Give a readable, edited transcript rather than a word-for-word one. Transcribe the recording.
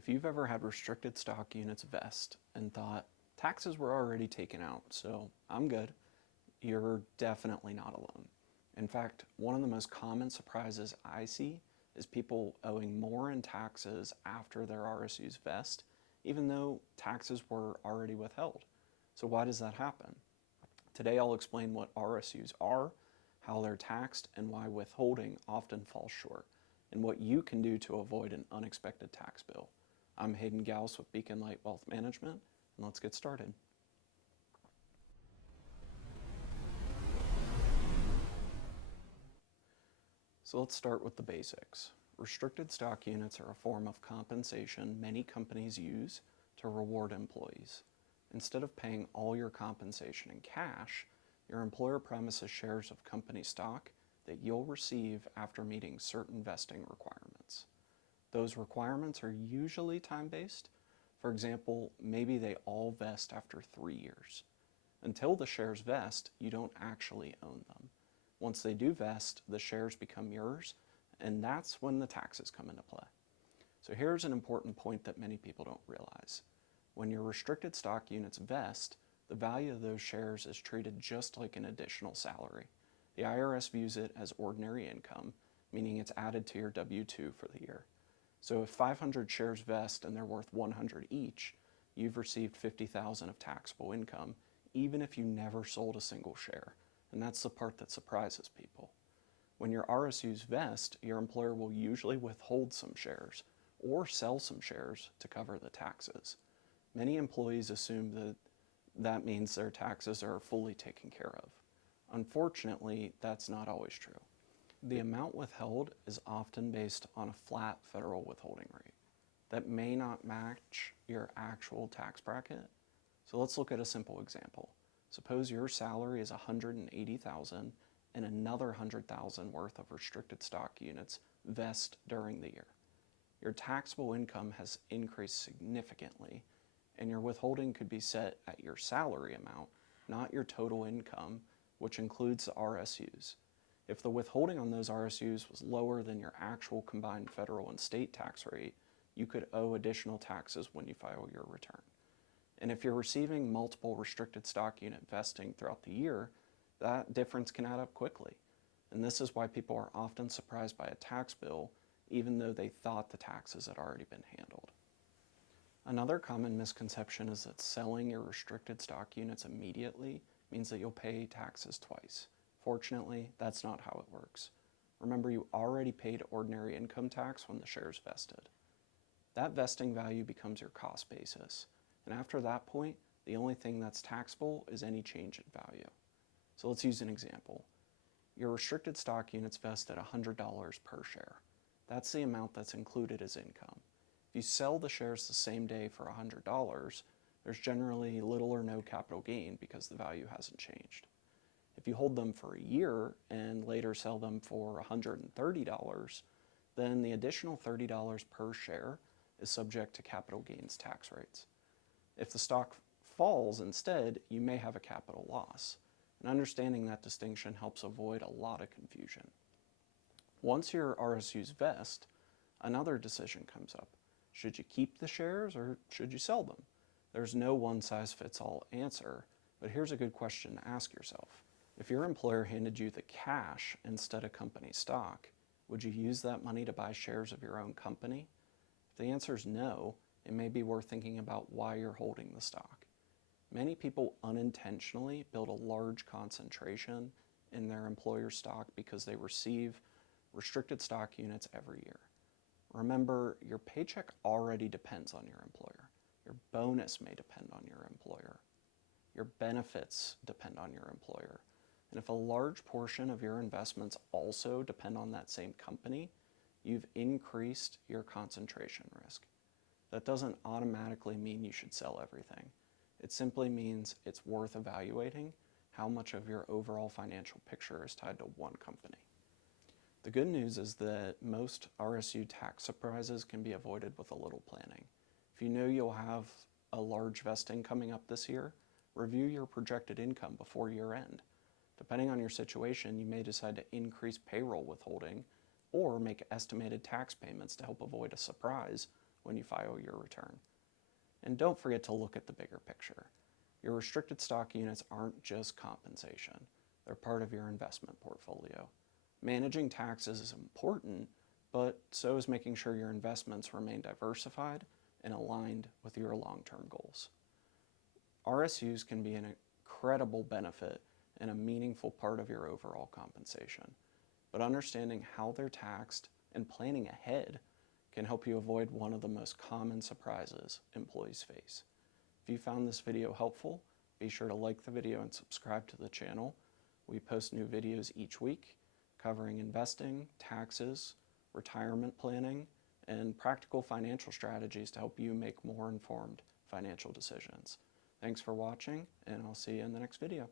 If you've ever had restricted stock units vest and thought, taxes were already taken out, so I'm good, you're definitely not alone. In fact, one of the most common surprises I see is people owing more in taxes after their RSUs vest, even though taxes were already withheld. So why does that happen? Today I'll explain what RSUs are, how they're taxed, and why withholding often falls short, and what you can do to avoid an unexpected tax bill. I'm Hayden Gaus with Beacon Light Wealth Management, and let's get started. So let's start with the basics. Restricted stock units are a form of compensation many companies use to reward employees. Instead of paying all your compensation in cash, your employer promises shares of company stock that you'll receive after meeting certain vesting requirements. Those requirements are usually time-based. For example, maybe they all vest after 3 years. Until the shares vest, you don't actually own them. Once they do vest, the shares become yours, and that's when the taxes come into play. So here's an important point that many people don't realize. When your restricted stock units vest, the value of those shares is treated just like an additional salary. The IRS views it as ordinary income, meaning it's added to your W-2 for the year. So if 500 shares vest and they're worth 100 each, you've received $50,000 of taxable income, even if you never sold a single share. And that's the part that surprises people. When your RSUs vest, your employer will usually withhold some shares or sell some shares to cover the taxes. Many employees assume that that means their taxes are fully taken care of. Unfortunately, that's not always true. The amount withheld is often based on a flat federal withholding rate that may not match your actual tax bracket. So let's look at a simple example. Suppose your salary is $180,000 and another $100,000 worth of restricted stock units vest during the year. Your taxable income has increased significantly, and your withholding could be set at your salary amount, not your total income, which includes the RSUs. If the withholding on those RSUs was lower than your actual combined federal and state tax rate, you could owe additional taxes when you file your return. And if you're receiving multiple restricted stock unit vesting throughout the year, that difference can add up quickly. And this is why people are often surprised by a tax bill, even though they thought the taxes had already been handled. Another common misconception is that selling your restricted stock units immediately means that you'll pay taxes twice. Fortunately, that's not how it works. Remember, you already paid ordinary income tax when the shares vested. That vesting value becomes your cost basis, and after that point, the only thing that's taxable is any change in value. So let's use an example. Your restricted stock units vest at $100 per share. That's the amount that's included as income. If you sell the shares the same day for $100, there's generally little or no capital gain because the value hasn't changed. If you hold them for a year and later sell them for $130, then the additional $30 per share is subject to capital gains tax rates. If the stock falls instead, you may have a capital loss. And understanding that distinction helps avoid a lot of confusion. Once your RSUs vest, another decision comes up. Should you keep the shares or should you sell them? There's no one-size-fits-all answer, but here's a good question to ask yourself. If your employer handed you the cash instead of company stock, would you use that money to buy shares of your own company? If the answer is no, it may be worth thinking about why you're holding the stock. Many people unintentionally build a large concentration in their employer stock because they receive restricted stock units every year. Remember, your paycheck already depends on your employer. Your bonus may depend on your employer. Your benefits depend on your employer. And if a large portion of your investments also depend on that same company, you've increased your concentration risk. That doesn't automatically mean you should sell everything. It simply means it's worth evaluating how much of your overall financial picture is tied to one company. The good news is that most RSU tax surprises can be avoided with a little planning. If you know you'll have a large vesting coming up this year, review your projected income before year end. Depending on your situation, you may decide to increase payroll withholding or make estimated tax payments to help avoid a surprise when you file your return. And don't forget to look at the bigger picture. Your restricted stock units aren't just compensation. They're part of your investment portfolio. Managing taxes is important, but so is making sure your investments remain diversified and aligned with your long-term goals. RSUs can be an incredible benefit and a meaningful part of your overall compensation, but understanding how they're taxed and planning ahead can help you avoid one of the most common surprises employees face. If you found this video helpful, be sure to like the video and subscribe to the channel. We post new videos each week covering investing, taxes, retirement planning, and practical financial strategies to help you make more informed financial decisions. Thanks for watching, and I'll see you in the next video.